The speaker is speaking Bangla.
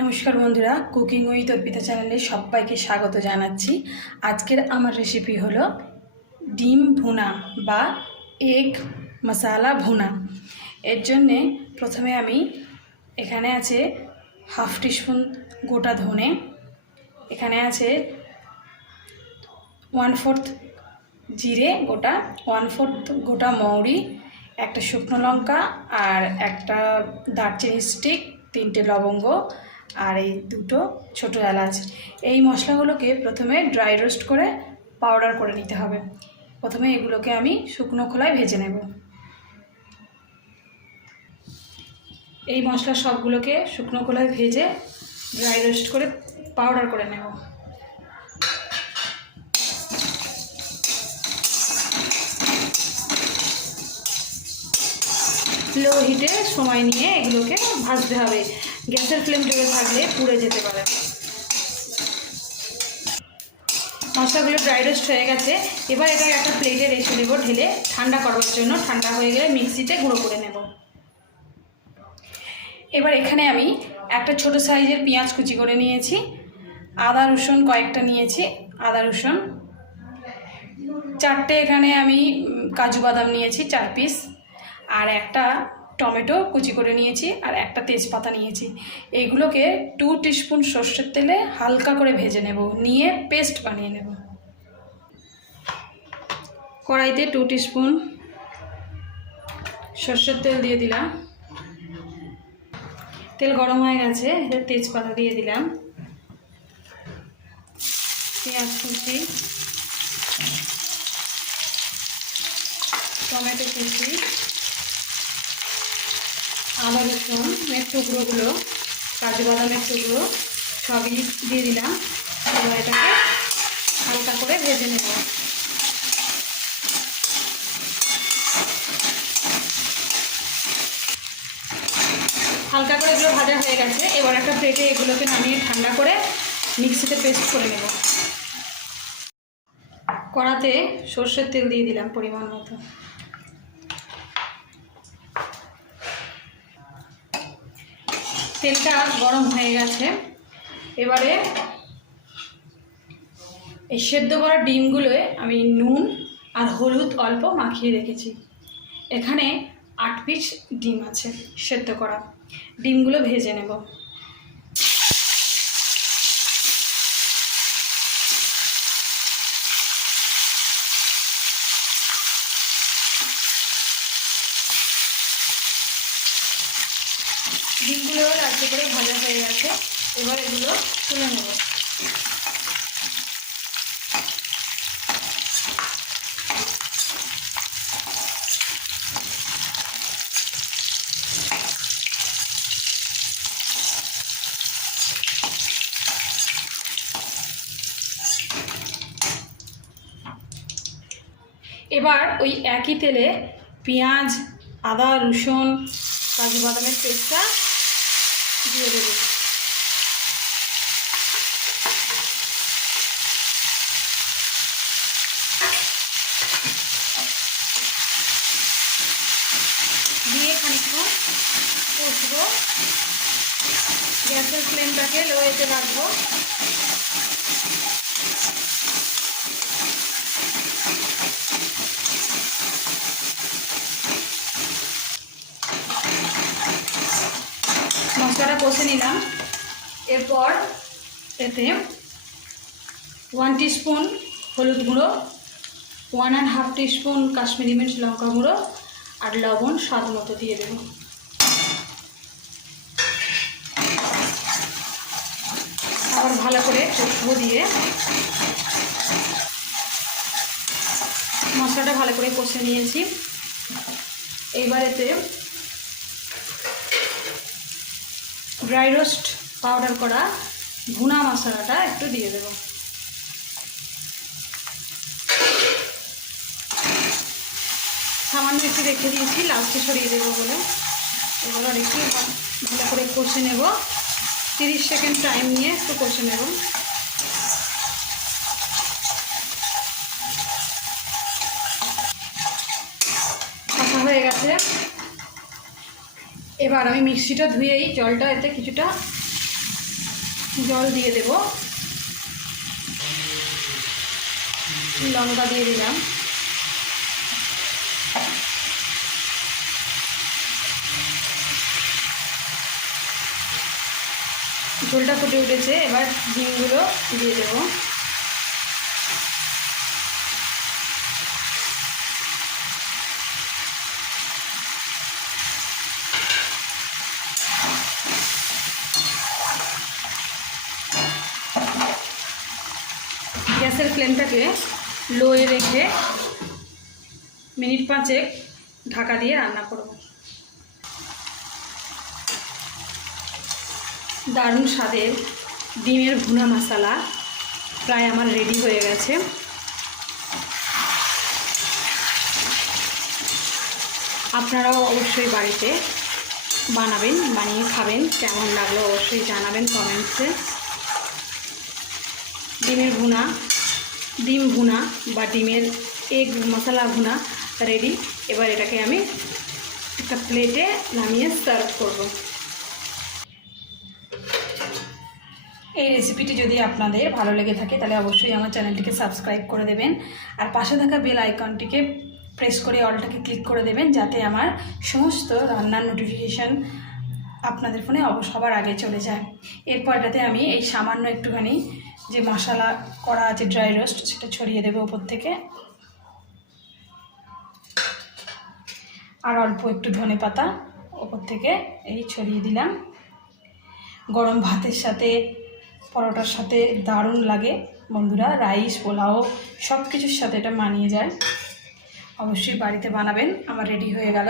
নমস্কার বন্ধুরা, কুকিং উইথ অর্পিতা চ্যানেলে সবাইকে স্বাগত জানাচ্ছি। আজকের আমার রেসিপি হলো ডিম ভুনা বা এগ মশালা ভুনা। এর জন্যে প্রথমে আমি এখানে আছে হাফ টিস্পুন গোটা ধনে, এখানে আছে 1/4 জিরে গোটা, 1/4 গোটা মৌরি, একটা শুকনো লঙ্কা আর একটা দারচিনি স্টিক, 3টে লবঙ্গ আর এই 2টো ছোটো এলাচ। এই মশলাগুলোকে প্রথমে ড্রাই রোস্ট করে পাউডার করে নিতে হবে। প্রথমে এগুলোকে আমি শুকনো খোলায় ভেজে নেব। এই মশলা সবগুলোকে শুকনো খোলায় ভেজে ড্রাই রোস্ট করে পাউডার করে নেব। লো হিটে সময় নিয়ে এগুলোকে ভাজতে হবে, গ্যাসের ফ্লেম জোরে থাকলে পুড়ে যেতে পারে। মশলাগুলো ড্রাই রোস্ট হয়ে গেছে, এবার এটাকে একটা প্লেটে রেখে দেবো ঢেলে ঠান্ডা করার জন্য। ঠান্ডা হয়ে গেলে মিক্সিতে গুঁড়ো করে নেব। এবার এখানে আমি একটা ছোট সাইজের পেঁয়াজ কুচি করে নিয়েছি, আদা রসুন কয়েকটা নিয়েছি, আদা রসুন 4টে, এখানে আমি কাজু বাদাম নিয়েছি 4 পিস, আর একটা টমেটো কুচি করে নিয়েছি, আর একটা তেজপাতা নিয়েছি। এইগুলোকে 2 টিস্পুন সর্ষের তেলে হালকা করে ভেজে নেব, নিয়ে পেস্ট বানিয়ে নেব। কড়াইতে 2 টিস্পুন সর্ষের তেল দিয়ে দিলাম। তেল গরম হয়ে গেছে, এবার তেজপাতা দিয়ে দিলাম, পেঁয়াজ কুচি, টমেটো কুচি, আদা রসুনের টুকরোগুলো, কাজু বাদামের টুকরো সবই দিয়ে দিলাম। এবার এটাকে হালকা করে ভেজে নেব। হালকা করে এগুলো ভাজা হয়ে গেছে, এবার একটা প্লেটে এগুলোকে নামিয়ে ঠান্ডা করে মিক্সিতে পেস্ট করে নেব। কড়াতে সর্ষের তেল দিয়ে দিলাম পরিমাণ মতো। তেলটা গরম হয়ে গেছে, এবারে এই সেদ্ধ করা ডিমগুলোয় আমি নুন আর হলুদ অল্প মাখিয়ে রেখেছি। এখানে 8 পিস ডিম আছে সেদ্ধ করা। ডিমগুলো ভেজে নেব। ডিমগুলো লালচে করে ভাজা হয়ে গেছে, এবার এগুলো তুলে নেব। এবার ওই একই তেলে পেঁয়াজ, আদা রসুন, কাজু বাদামের পেস্টটা দিয়ে দেব। দিয়ে খানিকক্ষণ কষবো, গ্যাসের ফ্লেমটাকে লোয়েতে রাখবো। মশলাটা কষে নিলাম। এরপর এতে 1 টিস্পুন হলুদ গুঁড়ো, 1.5 টিস্পুন কাশ্মীরি মির্চ লঙ্কা গুঁড়ো আর লবণ স্বাদ মতো দিয়ে দেব। আবার ভালো করে কষবো। দিয়ে মশলাটা ভালো করে কষে নিয়েছি। এইবার এতে ড্রাই রোস্ট পাউডার করা ভুনা মশলাটা একটু দিয়ে দেব। সামান্য একটু রেখে দিয়েছি, লাস্টে সরিয়ে দেবো বলে। এগুলো রেখে ভালো করে কষে নেব। 30 সেকেন্ড টাইম নিয়ে একটু কষে নেব। কষা হয়ে গেছে, এবার আমি মিক্সিটা ধুয়েই জলটা এতে কিছুটা জল দিয়ে দেব, লঙ্কা দিয়ে দিলাম, ঝোলটা ফুটে উঠেছে। এবার ডিমগুলো দিয়ে দেবো। গ্যাসের ফ্লেমটাকে লোয়ে রেখে মিনিট 5 ঢাকা দিয়ে রান্না করব। দারুণ স্বাদের ডিমের ভুনা মশলা প্রায় আমার রেডি হয়ে গেছে। আপনারাও অবশ্যই বাড়িতে বানাবেন, বানিয়ে খাবেন। কেমন লাগলো অবশ্যই জানাবেন কমেন্টসে। ডিমের ভুনা, ডিম ভুনা বা ডিমের এগ মশলা ভুনা রেডি। এবার এটাকে আমি একটা প্লেটে নামিয়ে সার্ভ করব। এই রেসিপিটি যদি আপনাদের ভালো লেগে থাকে তাহলে অবশ্যই আমার চ্যানেলটিকে সাবস্ক্রাইব করে দেবেন, আর পাশে থাকা বেল আইকনটিকে প্রেস করে অলটাকে ক্লিক করে দেবেন, যাতে আমার সমস্ত রান্নার নোটিফিকেশান আপনাদের ফোনে সবার আগে চলে যায়। এরপর এটাতে আমি এই সামান্য একটুখানি যে মশলা করা আছে ড্রাই রোস্ট, সেটা ছড়িয়ে দেবো ওপর থেকে, আর অল্প একটু ধনেপাতা ওপর থেকে এই ছড়িয়ে দিলাম। গরম ভাতের সাথে, পরোটার সাথে দারুণ লাগে বন্ধুরা। রাইস, পোলাও সব কিছুর সাথে এটা মানিয়ে যায়। অবশ্যই বাড়িতে বানাবেন। আমার রেডি হয়ে গেল।